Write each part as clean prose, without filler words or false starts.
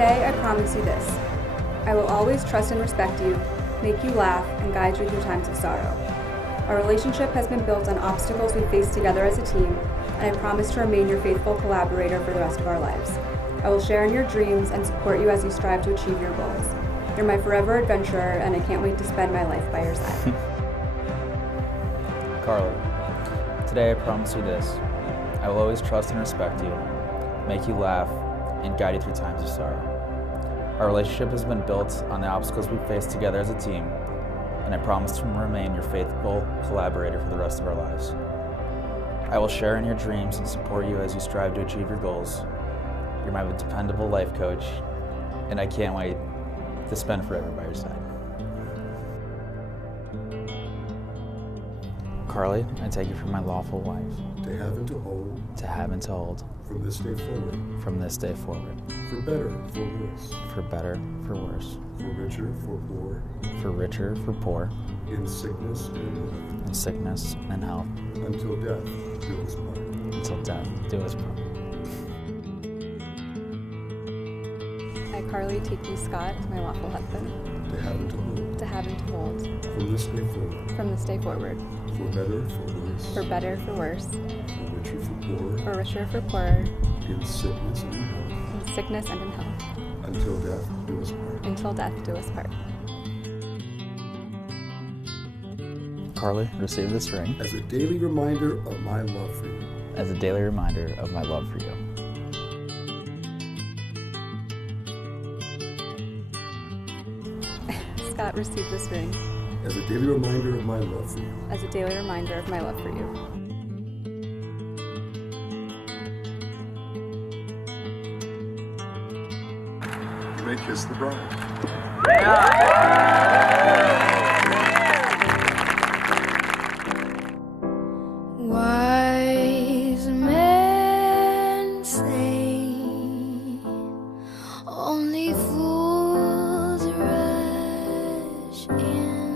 Today, I promise you this. I will always trust and respect you, make you laugh, and guide you through times of sorrow. Our relationship has been built on obstacles we faced together as a team, and I promise to remain your faithful collaborator for the rest of our lives. I will share in your dreams and support you as you strive to achieve your goals. You're my forever adventurer, and I can't wait to spend my life by your side. Carly, today I promise you this. I will always trust and respect you, make you laugh, and guide you through times of sorrow. Our relationship has been built on the obstacles we faced together as a team, and I promise to remain your faithful collaborator for the rest of our lives. I will share in your dreams and support you as you strive to achieve your goals. You're my dependable life coach, and I can't wait to spend forever by your side. Carly, I take you for my lawful wife. To have and to hold. To have and to hold. From this day forward. From this day forward. For better, for worse. For better, for worse. For richer, for poor. For richer, for poor. In sickness and in health. In sickness and health. Until death do us part. Until death do us part. I, Carly, take you, Scott, as my lawful husband. To have and to hold. To have and to hold. From this day forward. From this day forward. For better, for worse. For better, for worse. For richer, for poorer. For richer, for poorer. In sickness and in health. In sickness and in health. Until death do us part. Until death do us part. Carly, receive this ring. As a daily reminder of my love for you. As a daily reminder of my love for you. Scott, receive this ring. As a daily reminder of my love for you. As a daily reminder of my love for you. You may kiss the bride. Wise men say only fools rush in,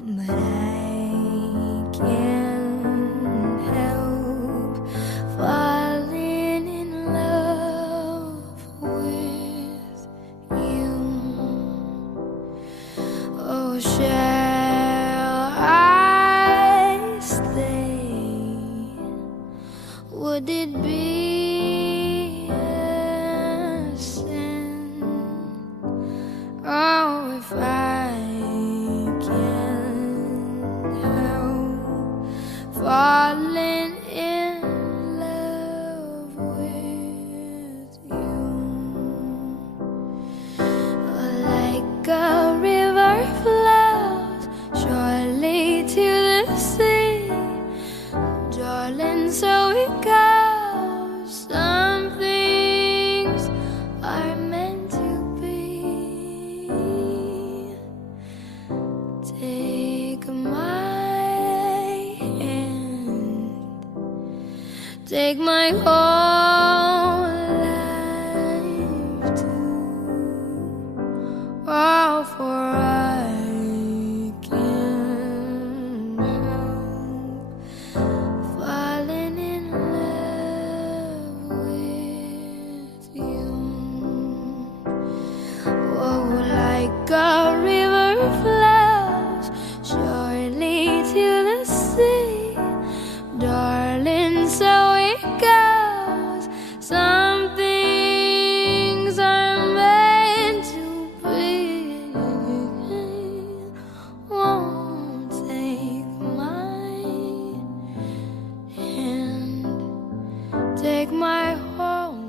but I can't help falling in love with you. Oh, shall I stay? Would it be a sin? Oh, if I can't help falling in love with you. Like a river flows surely to the sea, darling, so it goes. Some things are meant to be. Take my hand, take my whole life too. Oh, for I can't help falling in love with you. Oh, like a river flows surely to the sea, darling, so it goes. Some things are meant to be. Won't take my hand, take my home.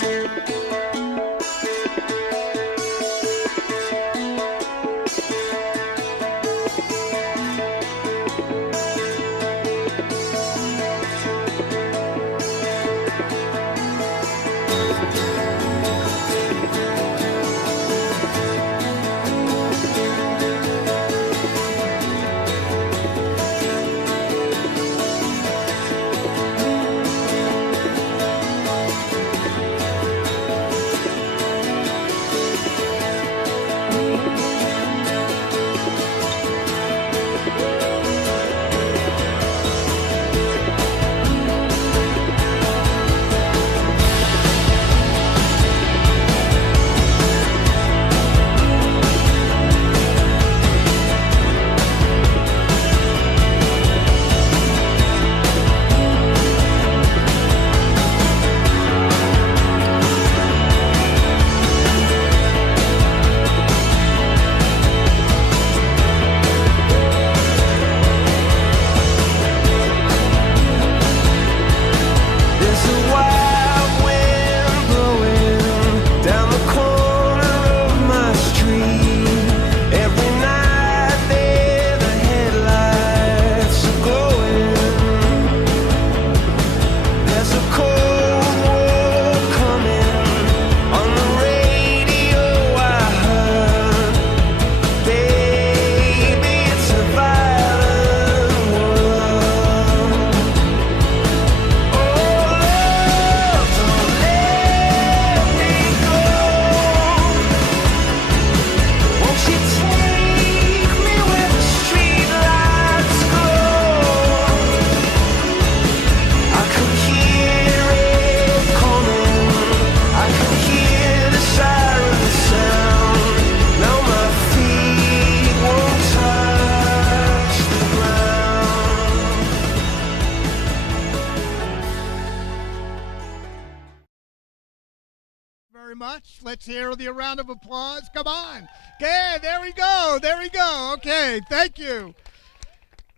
very much. Let's hear the round of applause. Come on. Okay, there we go. There we go. Okay, thank you.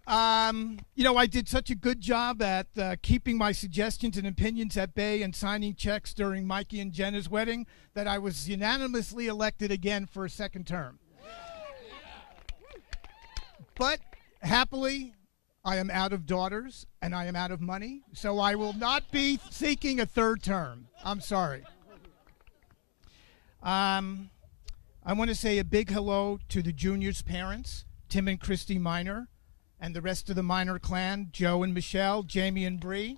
You know, I did such a good job at keeping my suggestions and opinions at bay and signing checks during Mikey and Jenna's wedding that I was unanimously elected again for a second term. But happily, I am out of daughters and I am out of money, so I will not be seeking a third term. I'm sorry. I want to say a big hello to the juniors' parents, Tim and Christy Minor, and the rest of the Minor clan, Joe and Michelle, Jamie and Bree.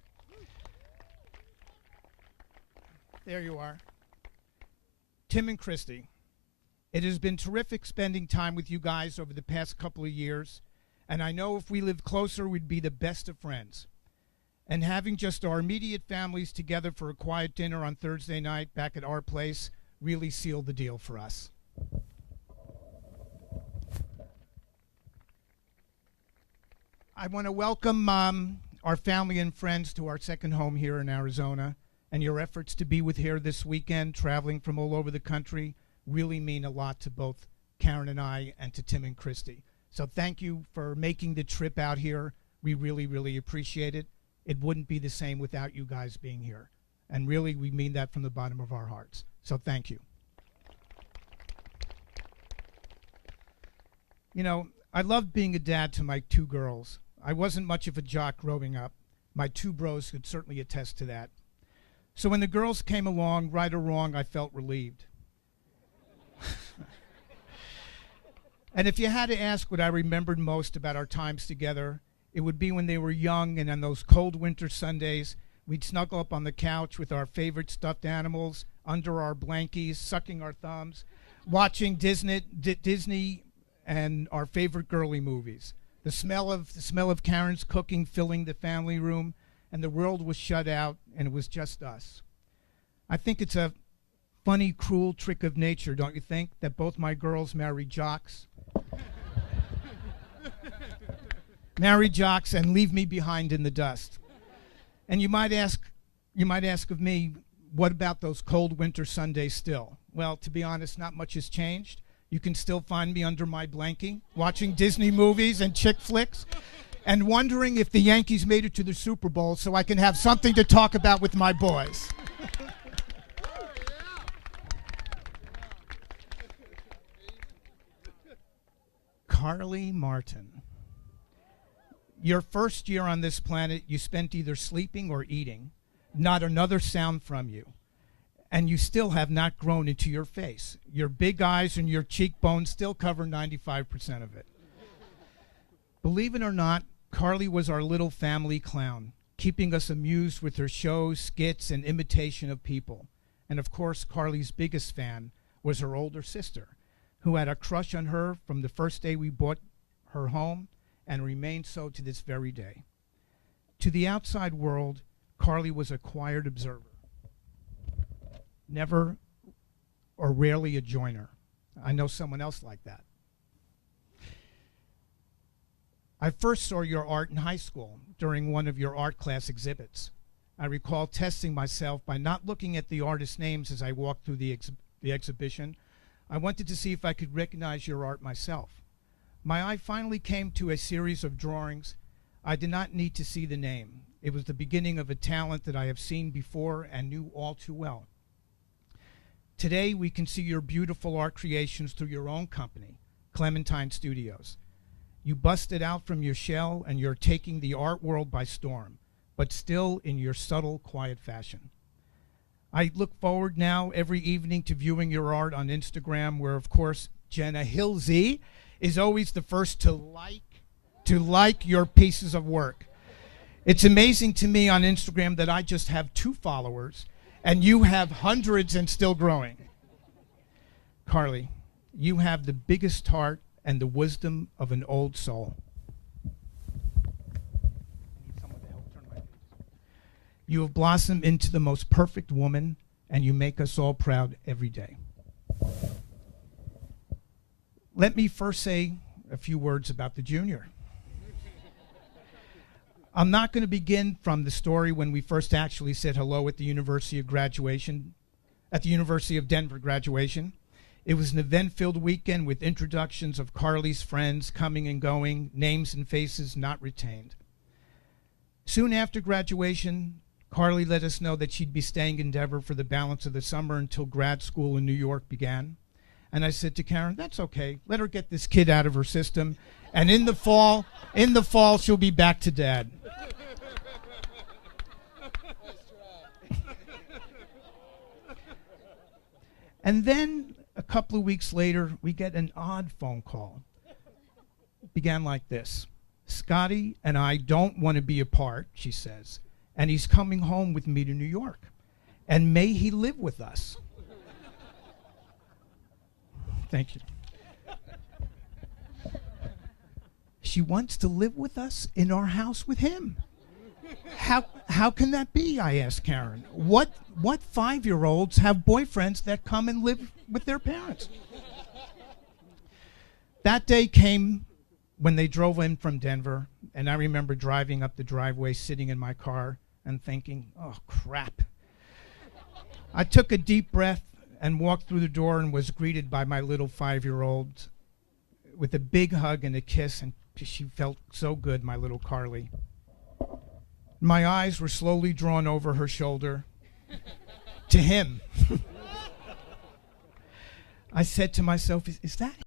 There you are. Tim and Christy, it has been terrific spending time with you guys over the past couple of years, and I know if we lived closer, we'd be the best of friends. And having just our immediate families together for a quiet dinner on Thursday night back at our place really sealed the deal for us. I want to welcome our family and friends to our second home here in Arizona, and your efforts to be with here this weekend, traveling from all over the country, really mean a lot to both Karen and I and to Tim and Christy. So thank you for making the trip out here. We really, really appreciate it. It wouldn't be the same without you guys being here. And really, we mean that from the bottom of our hearts. So thank you. You know, I loved being a dad to my two girls. I wasn't much of a jock growing up. My two bros could certainly attest to that. So when the girls came along, right or wrong, I felt relieved. And if you had to ask what I remembered most about our times together, it would be when they were young and on those cold winter Sundays, we'd snuggle up on the couch with our favorite stuffed animals, under our blankies, sucking our thumbs, watching Disney and our favorite girly movies. The smell of Karen's cooking filling the family room, and the world was shut out, and it was just us. I think it's a funny, cruel trick of nature, don't you think, that both my girls marry jocks? Marry jocks and leave me behind in the dust. And you might ask of me, what about those cold winter Sundays still? Well, to be honest, not much has changed. You can still find me under my blankie, watching Disney movies and chick flicks, and wondering if the Yankees made it to the Super Bowl so I can have something to talk about with my boys. Carly Martin. Your first year on this planet, you spent either sleeping or eating. Not another sound from you. And you still have not grown into your face. Your big eyes and your cheekbones still cover 95% of it. Believe it or not, Carly was our little family clown, keeping us amused with her shows, skits, and imitation of people. And of course, Carly's biggest fan was her older sister, who had a crush on her from the first day we bought her home and remained so to this very day. To the outside world, Carly was a quiet observer, never or rarely a joiner. I know someone else like that. I first saw your art in high school during one of your art class exhibits. I recall testing myself by not looking at the artists' names as I walked through the exhibition. I wanted to see if I could recognize your art myself. My eye finally came to a series of drawings. I did not need to see the name. It was the beginning of a talent that I have seen before and knew all too well. Today, we can see your beautiful art creations through your own company, Clementine Studios. You busted out from your shell and you're taking the art world by storm, but still in your subtle, quiet fashion. I look forward now every evening to viewing your art on Instagram, where, of course, Jenna Hilsey is always the first to like your pieces of work. It's amazing to me on Instagram that I just have 2 followers, and you have hundreds and still growing. Carly, you have the biggest heart and the wisdom of an old soul. You have blossomed into the most perfect woman, and you make us all proud every day. Let me first say a few words about the junior. I'm not going to begin from the story when we first actually said hello at the university of graduation. at the University of Denver graduation. It was an event-filled weekend with introductions of Carly's friends coming and going, names and faces not retained. Soon after graduation, Carly let us know that she'd be staying in Denver for the balance of the summer until grad school in New York began. And I said to Karen, that's okay. Let her get this kid out of her system. And in the fall, she'll be back to Dad. And then a couple of weeks later, we get an odd phone call. It began like this. Scottie and I don't want to be apart, she says, and he's coming home with me to New York. And may he live with us. Thank you. She wants to live with us in our house with him. How can that be? I asked Karen. What 5-year-olds have boyfriends that come and live with their parents? That day came when they drove in from Denver, and I remember driving up the driveway, sitting in my car and thinking, oh crap. I took a deep breath and walked through the door and was greeted by my little 5-year-old with a big hug and a kiss, and she felt so good, my little Carly. My eyes were slowly drawn over her shoulder to him. I said to myself, is that